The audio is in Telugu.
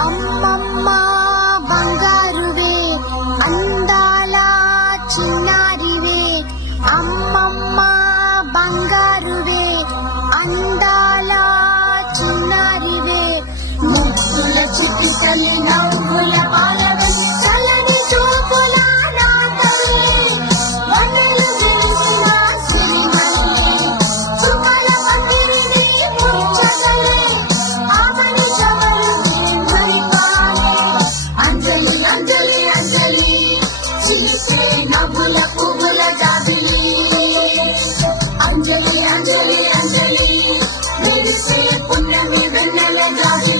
అమ్మమ్మ బంగారువే అందాల చిన్నారివే, అమ్మమ్మ బంగారువే అందాల చిన్నారివే, ముద్దుల చిటికలి నవ్వుల పాలవని చలని చూపుల నా తల్లి, వన్నెలు విరిసిన సిరిమల్లి, చుక్కల పందిరిని ముచ్చటలే, ఆమని చమరుని మరిపాలే, అంజలి అంజలి అంజలి చిలిపే నవ్వుల పువ్వుల జాబిలి, అంజలి అంజలి అంజలి మెరిసే పున్నమి వెన్నెల జాబిలి.